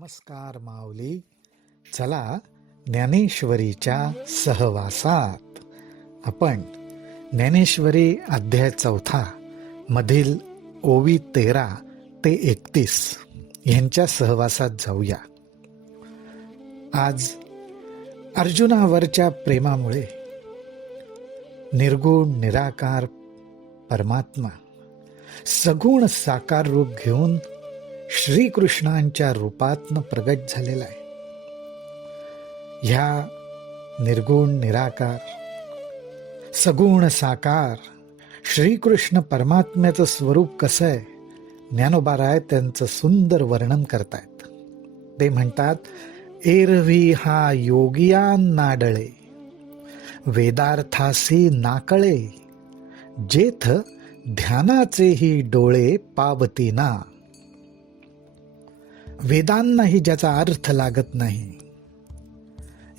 नमस्कार माऊली. चला ज्ञानेश्वरीच्या सहवासात आपण ज्ञानेश्वरी अध्याय 4 मधील ओवी 13 ते 31 यांच्या सहवासात जाऊया. आज अर्जुनावरच्या प्रेमामुळे निर्गुण निराकार परमात्मा सगुण साकार रूप घेऊन श्रीकृष्णांच्या रूपातनं प्रगट झालेला आहे. ह्या निर्गुण निराकार सगुण साकार श्रीकृष्ण परमात्म्याचं स्वरूप कसं आहे, ज्ञानोबाराय त्यांचं सुंदर वर्णन करतायत. ते म्हणतात, एरवी हा योगियान नाडळे वेदार्थासी नाकळे जेथ ध्यानाचेही डोळे पावतीना. वेदांनाही ज्याचा अर्थ लागत नाही,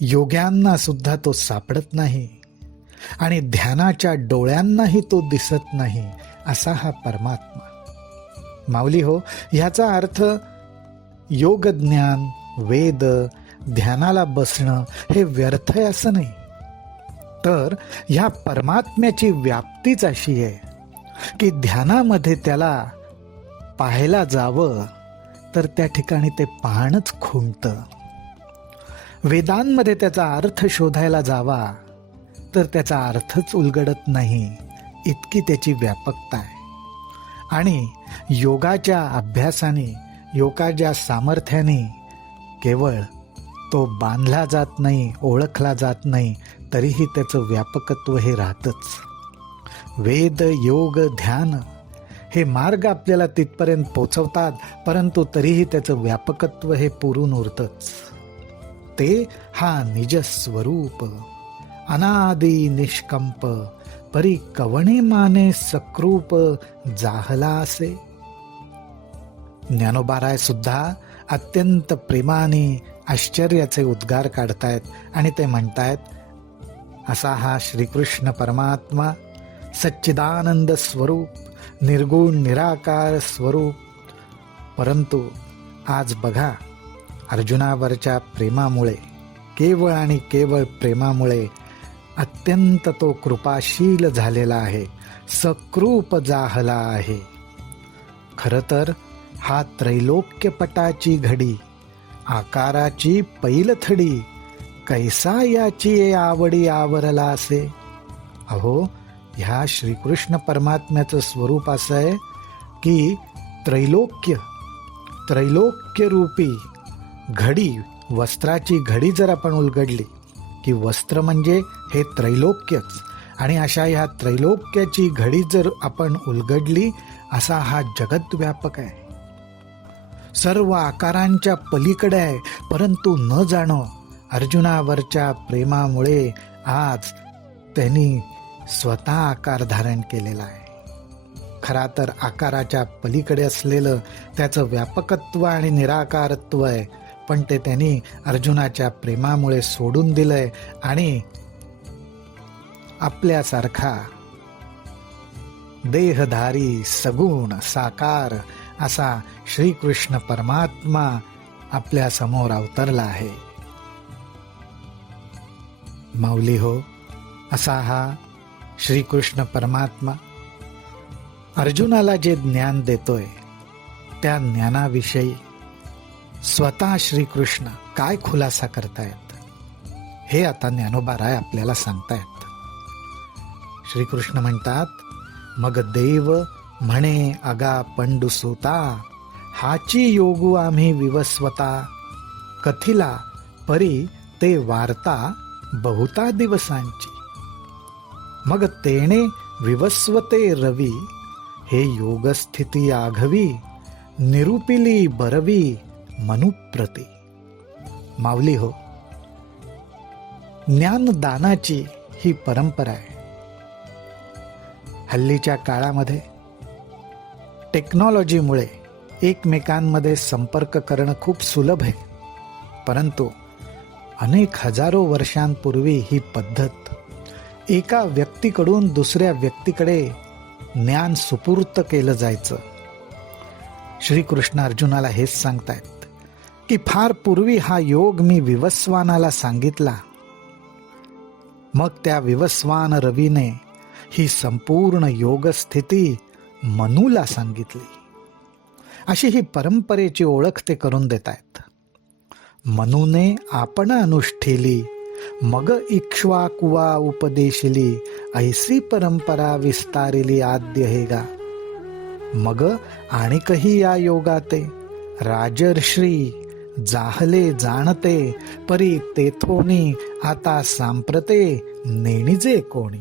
योग्यांना सुद्धा तो सापडत नाही आणि ध्यानाच्या डोळ्यांनाही तो दिसत नाही, असा हा परमात्मा. माऊली हो, ह्याचा अर्थ योग ज्ञान वेद ध्यानाला बसणं हे व्यर्थ आहे असं नाही, तर ह्या परमात्म्याची व्याप्तीच अशी आहे की ध्यानामध्ये त्याला पाहायला जावं तर त्या ठिकाणी ते पाहणंच खुंटतं. वेदांमध्ये त्याचा अर्थ शोधायला जावा तर त्याचा अर्थच उलगडत नाही, इतकी त्याची व्यापकता आहे. आणि योगाच्या अभ्यासाने योगाच्या सामर्थ्याने केवळ तो बांधला जात नाही, ओळखला जात नाही, तरीही त्याचं व्यापकत्व हे राहतच. वेद योग ध्यान हे मार्ग आपल्याला तिथपर्यंत पोचवतात, परंतु तरीही त्याचं व्यापकत्व हे पुरून उरतंच. ते हा निजस्वरूप अनादि निष्कंप परी कवणे माने सकृप जाहला असे. ज्ञानोबाराय सुद्धा अत्यंत प्रेमाने आश्चर्याचे उद्गार काढतायत आणि ते म्हणतायत, असा हा श्रीकृष्ण परमात्मा सच्चिदानंद स्वरूप निर्गुण निराकार स्वरूप. परंतु आज बघा, अर्जुनावरच्या प्रेमामुळे, केवळ आणि केवळ प्रेमामुळे अत्यंत तो कृपाशील झालेला आहे, सकृप जाहला आहे. खरं तर हा त्रैलोक्यपटाची घडी आकाराची पैलथडी कैसा याची आवडी आवरला असे. अहो, ह्या श्रीकृष्ण परमात्म्याचं स्वरूप असं आहे की त्रैलोक्य रूपी घडी, वस्त्राची घडी जर आपण उलगडली की वस्त्र म्हणजे हे त्रैलोक्यच, आणि अशा ह्या त्रैलोक्याची घडी जर आपण उलगडली, असा हा जगद्व्यापक आहे, सर्व आकारांच्या पलीकडे आहे. परंतु न जाणो अर्जुनावरच्या प्रेमामुळे आज त्यांनी स्वतः आकार धारण केलेला आहे. खरा तर आकाराच्या पलीकडे असलेलं त्याचं व्यापकत्व आणि निराकारत्व आहे, पण ते त्यांनी अर्जुनाच्या प्रेमामुळे सोडून दिलंय आणि आपल्यासारखा देहधारी सगुण साकार असा श्रीकृष्ण परमात्मा आपल्या समोर अवतरला आहे. माऊली हो, असा हा श्रीकृष्ण परमात्मा अर्जुनाला जे ज्ञान देतोय, त्या ज्ञानाविषयी स्वतः श्रीकृष्ण काय खुलासा करतायत हे आता ज्ञानोबाराय आपल्याला सांगतायत. श्रीकृष्ण म्हणतात, मग देव म्हणे अगा पंडुसुता हाची योगू आम्ही विवस्वता कथिला परी ते वार्ता बहुता दिवसांची. मग तेणे विवस्वते रवी हे योगस्थिती आघवी निरूपिली बरवी मनुप्रती. माऊली हो, ज्ञानदानाची ही परंपरा आहे. हल्लीच्या काळामध्ये टेक्नॉलॉजीमुळे एकमेकांमध्ये संपर्क करणं खूप सुलभ आहे, परंतु अनेक हजारो वर्षांपूर्वी ही पद्धत एका व्यक्तीकडून दुसऱ्या व्यक्तीकडे ज्ञान सुपूर्त केलं जायचं. श्रीकृष्ण अर्जुनाला हेच सांगतायत की फार पूर्वी हा योग मी विवस्वानाला सांगितला. मग त्या विवस्वान रवीने ही संपूर्ण योगस्थिती मनूला सांगितली. अशी ही परंपरेची ओळख ते करून देत आहेत. मनूने आपण अनुष्ठिली, मग इक्ष्वाकुवा उपदेशिली, ऐसी परंपरा विस्तारिली आद्य हेगा. मग आणिकही या योगाते राजर्षी जाहले जाणते, परी तेथोनी आता सांप्रते नेणिजे कोणी.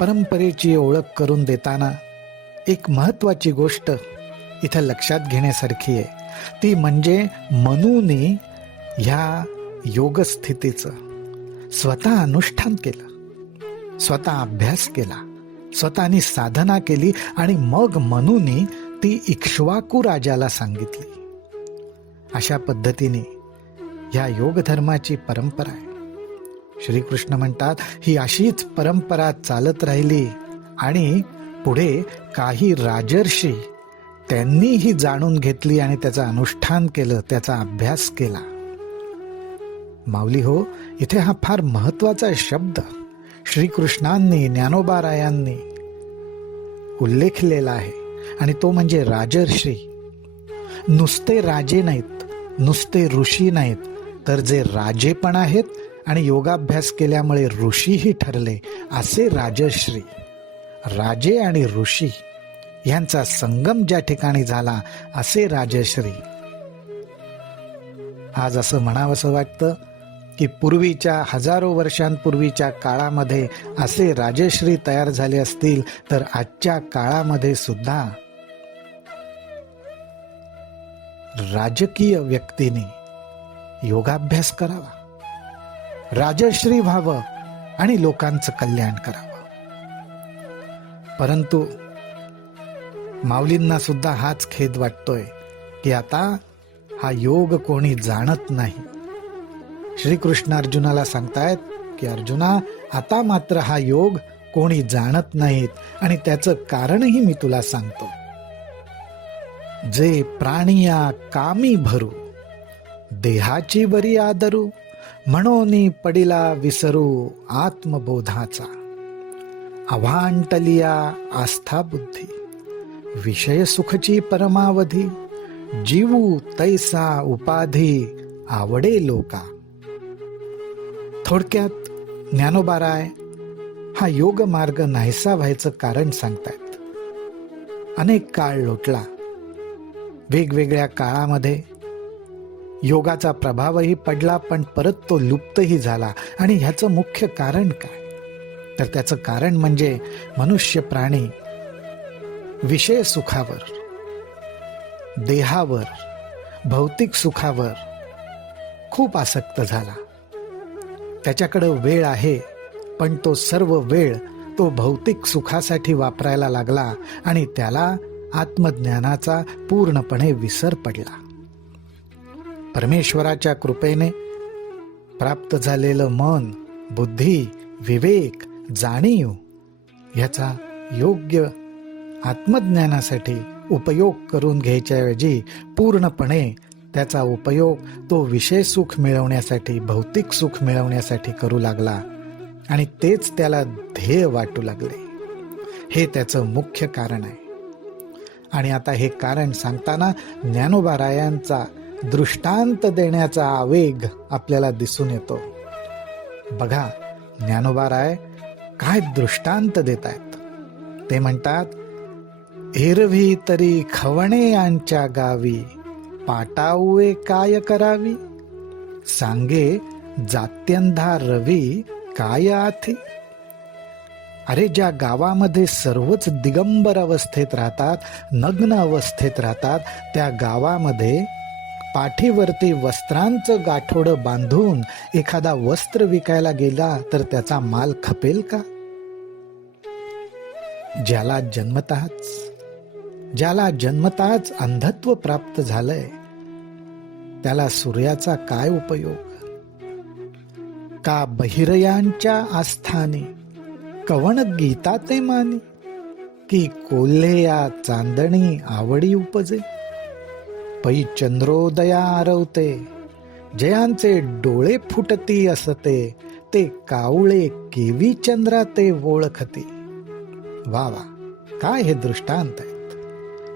परंपरेची ओळख करून देताना एक महत्वाची गोष्ट इथं लक्षात घेण्यासारखी आहे. ती म्हणजे मनूने ह्या योगस्थितीचं स्वतः अनुष्ठान केलं, स्वतः अभ्यास केला, स्वतःनी साधना केली आणि मग मनूने ती इक्ष्वाकू राजाला सांगितली. अशा पद्धतीने ह्या योग धर्माची परंपरा आहे. श्रीकृष्ण म्हणतात ही अशीच परंपरा चालत राहिली आणि पुढे काही राजर्षी त्यांनी ही जाणून घेतली आणि त्याचं अनुष्ठान केलं, त्याचा अभ्यास केला. माऊली हो, इथे हा फार महत्वाचा शब्द श्रीकृष्णांनी ज्ञानोबारायांनी उल्लेखलेला आहे आणि तो म्हणजे राजर्षी. नुसते राजे नाहीत, नुसते ऋषी नाहीत, तर जे राजे पण आहेत आणि योगाभ्यास केल्यामुळे ऋषीही ठरले असे राजश्री. राजे आणि ऋषी यांचा संगम ज्या ठिकाणी झाला असे राजश्री. आज असं म्हणावंसं वाटतं की पूर्वीच्या हजारो वर्षांपूर्वीच्या काळामध्ये असे राजश्री तयार झाले असतील तर आजच्या काळामध्ये सुद्धा राजकीय व्यक्तीने योगाभ्यास करावा, राजश्री व्हावं आणि लोकांचं कल्याण करावं. परंतु माऊलींना सुद्धा हाच खेद वाटतोय की आता हा योग कोणी जाणत नाही. श्रीकृष्ण अर्जुनाला सांगतायत की अर्जुना, आता मात्र हा योग कोणी जाणत नाहीत आणि त्याचं कारणही मी तुला सांगतो. जे प्राणिया कामी भरू, देहाची बरी आदरू, म्हणून पडिला विसरू आत्मबोधाचा. अभांटलिया आस्था बुद्धी, विषय सुखची परमावधी, जीवू तैसा उपाधी आवडे लोका. थोडक्यात ज्ञानोबाराय हा योग मार्ग नाहीसा व्हायचं कारण सांगतायत. अनेक काळ लोटला, वेगवेगळ्या काळामध्ये योगाचा प्रभावही पडला, पण परत तो लुप्तही झाला. आणि ह्याचं मुख्य कारण काय? तर त्याचं कारण म्हणजे मनुष्य प्राणी विषय सुखावर, देहावर, भौतिक सुखावर खूप आसक्त झाला. त्याच्याकडे वेळ आहे, पण तो सर्व वेळ तो भौतिक सुखासाठी वापरायला लागला आणि त्याला आत्मज्ञानाचा पूर्णपणे विसर पडला. परमेश्वराच्या कृपेने प्राप्त झालेलं मन, बुद्धी, विवेक, जाणीव ह्याचा योग्य आत्मज्ञानासाठी उपयोग करून घ्यायच्याऐवजी पूर्णपणे त्याचा उपयोग तो विषय सुख मिळवण्यासाठी, भौतिक सुख मिळवण्यासाठी करू लागला आणि तेच त्याला ध्येय वाटू लागले. हे त्याचं मुख्य कारण आहे. आणि आता हे कारण सांगताना ज्ञानोबारायांचा दृष्टांत देण्याचा आवेग आपल्याला दिसून येतो. बघा ज्ञानोबाराय काय दृष्टांत देत आहेत. ते म्हणतात, एरवी तरी खवणे यांच्या गावी, पाटाउवे काय करावी, सांगे जात्यंधा रवी काय आथी. अरे ज्या गावामध्ये सर्वच दिगंबर अवस्थेत राहतात, नग्न अवस्थेत राहतात, त्या गावामध्ये पाठीवरती वस्त्रांचं गाठोडं बांधून एखादा वस्त्र विकायला गेला तर त्याचा माल खपेल का? ज्याला जन्मताच अंधत्व प्राप्त झालंय त्याला सूर्याचा काय उपयोग? का बहिरयांच्या आस्थानी कवण गीता ते मानी, की कोल्हे या चांदणी आवडी उपजे. पै चंद्रोदया आरवते, जयांचे डोळे फुटती असते, ते कावळे केवी चंद्रा ते ओळखते. वा वा, काय हे दृष्टांत आहेत.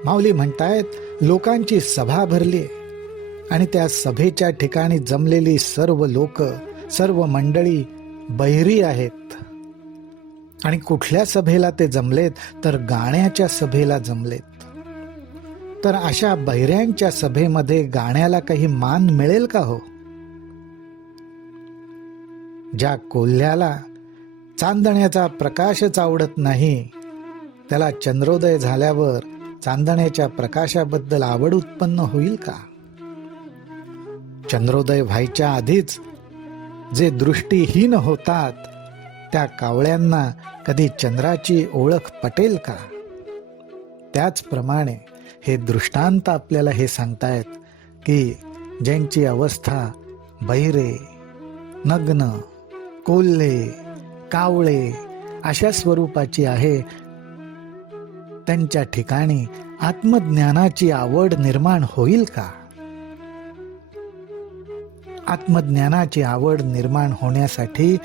माऊली म्हणतायत लोकांची सभा भरली आणि त्या सभेच्या ठिकाणी जमलेली सर्व लोक, सर्व मंडळी बहिरी आहेत. आणि कुठल्या सभेला ते जमलेत तर गाण्याच्या सभेला जमलेत. तर अशा बहिऱ्यांच्या सभेमध्ये गाण्याला काही मान मिळेल का हो? ज्या कोल्ह्याला चांदण्याचा प्रकाशच आवडत नाही, त्याला चंद्रोदय झाल्यावर चांदण्याच्या प्रकाशाबद्दल आवड उत्पन्न होईल का? चंद्रोदय व्हायच्या आधीच जे दृष्टीहीन होतात त्या कावळ्यांना कधी चंद्राची ओळख पटेल का? त्याचप्रमाणे हे दृष्टांत आपल्याला हे सांगतायत की ज्यांची अवस्था बहिरे, नग्न, कोल्हे, कावळे अशा स्वरूपाची आहे, त्यांच्या ठिकाणी आत्मज्ञानाची आवड निर्माण होईल का? आत्मज्ञानाची आवड निर्माण होण्यासाठी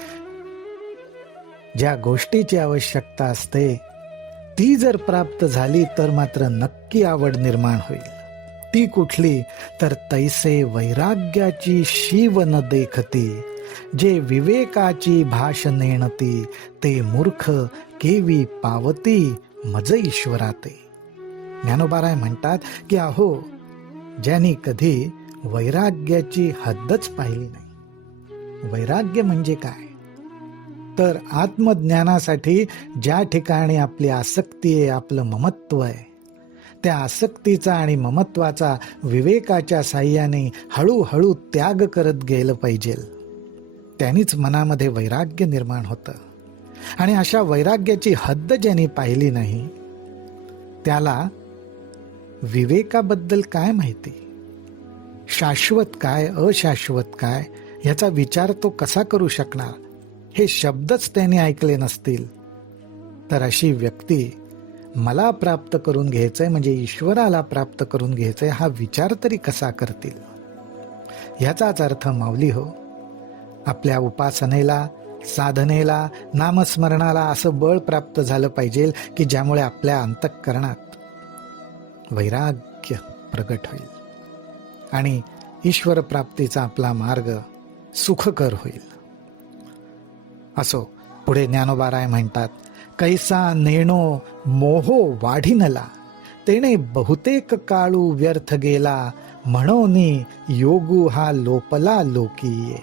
ज्या गोष्टीची आवश्यकता असते ती जर प्राप्त झाली तर मात्र नक्की आवड निर्माण होईल. ती कुठली तर तैसे वैराग्याची शिव न देखती, जे विवेकाची भाष नेणती, ते मूर्ख केवी पावती मज ईश्वराते. ज्ञानोबाराय म्हणतात की अहो, ज्यांनी कधी वैराग्याची हद्दच पाहिली नाही. वैराग्य म्हणजे काय तर आत्मज्ञानासाठी ज्या ठिकाणी आपली आसक्ती आहे, आपलं ममत्व आहे, त्या आसक्तीचा आणि ममत्वाचा विवेकाच्या साह्याने हळूहळू त्याग करत गेलं पाहिजे. त्यांनीच मनामध्ये वैराग्य निर्माण होतं. आणि अशा वैराग्याची हद्द ज्यांनी पाहिली नाही त्याला विवेकाबद्दल काय माहिती, शाश्वत काय अशाश्वत काय याचा विचार तो कसा करू शकणार? हे शब्दच त्याने ऐकले नसतील तर अशी व्यक्ती मला प्राप्त करून घ्यायचंय म्हणजे ईश्वराला प्राप्त करून घ्यायचंय हा विचार तरी कसा करतील? ह्याचाच अर्थ माऊली हो, आपल्या उपासनेला, साधनेला, नामस्मरणाला असं बळ प्राप्त झालं पाहिजे की ज्यामुळे आपल्या अंतःकरणात वैराग्य प्रगट होईल आणि ईश्वर प्राप्तीचा आपला मार्ग सुखकर होईल. असो, पुढे ज्ञानोबाराय म्हणतात, कैसा नेणो मोहो वाढिनला, तेने बहुतेक काळू व्यर्थ गेला, म्हणोनी योगू हा लोपला लोकीये.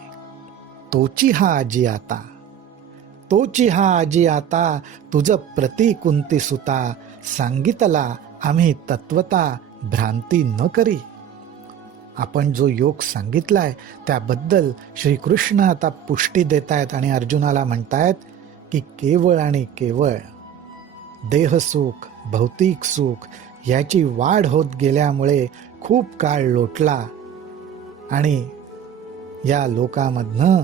तोची हा आजी आता, तोची हा आजी आता, तुझ प्रति कुंती सुता, सांगितला आम्ही तत्वता भ्रांती न करी. आपण जो योग सांगितलाय त्याबद्दल श्रीकृष्ण आता पुष्टी देत आहेत आणि अर्जुनाला म्हणतायत की केवळ आणि केवळ देहसुख, भौतिक सुख याची वाढ होत गेल्यामुळे खूप काळ लोटला आणि या लोकामधनं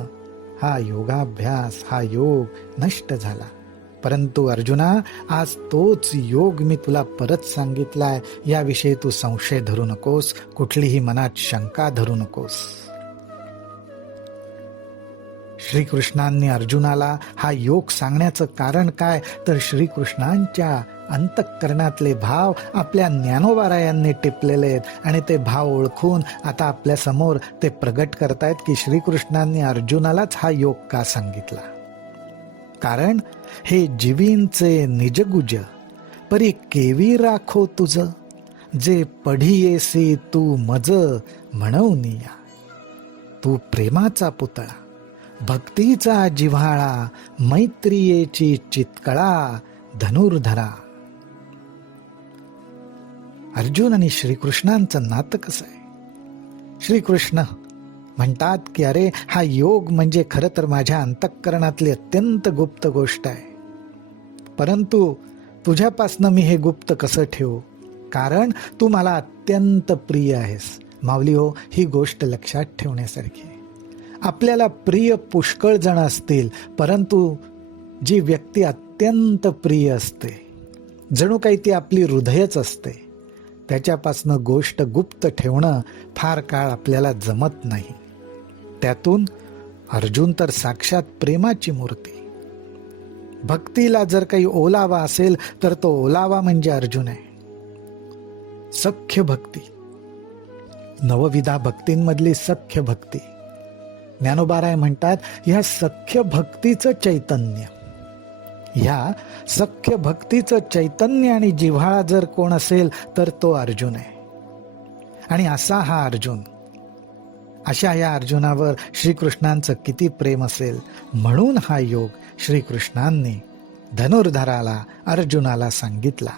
हा योगाभ्यास, हा योग नष्ट झाला. परंतु अर्जुना, आज तोच योग मी तुला परत सांगितलाय, याविषयी तू संशय धरू नकोस, कुठलीही मनात शंका धरू नकोस. श्रीकृष्णांनी अर्जुनाला हा योग सांगण्याचं कारण काय तर श्रीकृष्णांच्या अंतःकरणातले भाव आपल्या ज्ञानोबारायांनी टिपलेले आहेत आणि ते भाव ओळखून आता आपल्या समोर ते प्रगट करतायत की श्रीकृष्णांनी अर्जुनालाच हा योग का सांगितला. कारण हे जीवींचे निजगुज परी केवी राखो तुझ, जे पढियेसी तू मज म्हणवनिया. तू प्रेमाचा पुतळा, भक्तीचा जिव्हाळा, मैत्रियेची चितकळा, धनुर्धरा. अर्जुन आणि श्रीकृष्णांचं नातं कसं आहे? श्रीकृष्ण म्हणतात की अरे, हा योग म्हणजे खरं तर माझ्या अंतःकरणातली अत्यंत गुप्त गोष्ट आहे, परंतु तुझ्यापासनं मी हे गुप्त कसं ठेवू, कारण तू मला अत्यंत प्रिय आहेस. माऊली हो, ही गोष्ट लक्षात ठेवण्यासारखी आहे. आपल्याला प्रिय पुष्कळ जण असतील, परंतु जी व्यक्ती अत्यंत प्रिय असते, जणू काही ती आपली हृदयच असते, त्याच्यापासनं गोष्ट गुप्त ठेवणं फार काळ आपल्याला जमत नाही. त्यातून अर्जुन तर साक्षात प्रेमाची मूर्ती. भक्तीला जर काही ओलावा असेल तर तो ओलावा म्हणजे अर्जुन आहे. सख्य भक्ती, नवविधा भक्तींमधली सख्य भक्ती. ज्ञानोबाराय म्हणतात, ह्या सख्य भक्तीचं चैतन्य, ह्या सख्य भक्तीचं चैतन्य आणि जिव्हाळा जर कोण असेल तर तो अर्जुन आहे. आणि असा हा अर्जुन, अशा या अर्जुनावर श्रीकृष्णांचं किती प्रेम असेल. म्हणून हा योग श्रीकृष्णांनी धनुर्धराला अर्जुनाला सांगितला.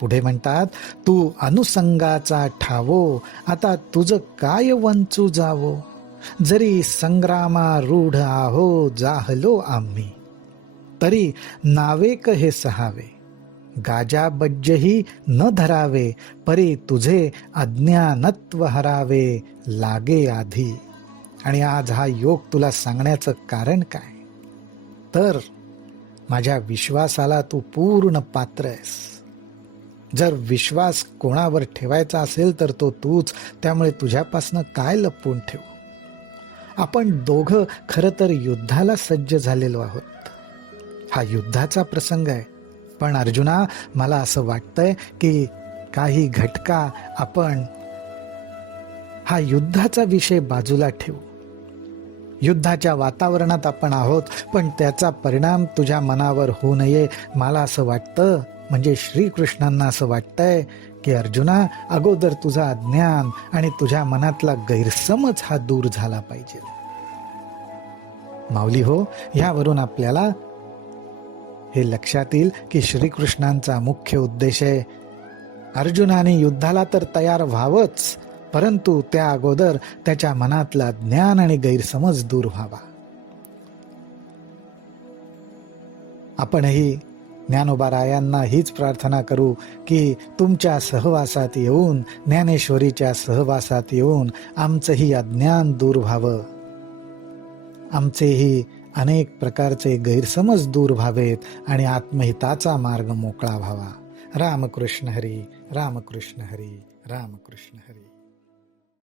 पुढे म्हणतात, तू अनुसंगाचा ठावो, आता तुझं काय वंचू जावो. जरी संग्रामा रूढ आहो, जाहलो आम्ही. तरी नावेक हे सहावे, गाजा बज्जही न धरावे. परी तुझे अज्ञानत्व हरावे, लागे आधी. आणि आज हा योग तुला सांगण्याचं कारण काय, तर माझ्या विश्वासाला तू पूर्ण पात्र आहेस. जर विश्वास कोणावर ठेवायचा असेल तर तो तूच. त्यामुळे तुझ्यापासनं काय लपवून ठेवू. आपण दोघं खरं तर युद्धाला सज्ज झालेलो आहोत. हा युद्धाचा प्रसंग आहे. पण अर्जुना, मला असं वाटतंय की काही घटका आपण हा युद्धाचा विषय बाजूला ठेवू. युद्धाच्या वातावरणात आपण आहोत, पण त्याचा परिणाम तुझ्या मनावर होऊ नये. मला असं वाटतं, म्हणजे श्रीकृष्णांना असं वाटतंय की अर्जुना, अगोदर तुझा अज्ञान आणि तुझ्या मनातला गैरसमज हा दूर झाला पाहिजे. माऊली हो, यावरून आपल्याला हे लक्षात येईल की श्रीकृष्णांचा मुख्य उद्देश आहे, अर्जुनाने युद्धाला तर तयार व्हावंच, परंतु त्या अगोदर त्याच्या मनातला ज्ञान आणि गैरसमज दूर व्हावा. आपणही ज्ञानोबारायांना हीच प्रार्थना करू की तुमच्या सहवासात येऊन, ज्ञानेश्वरीच्या सहवासात येऊन आमचंही अज्ञान दूर व्हावं, आमचेही अनेक प्रकारचे गैरसमज दूर व्हावेत आणि आत्महिताचा मार्ग मोकळा व्हावा. रामकृष्ण हरी, रामकृष्ण हरी, रामकृष्ण हरी.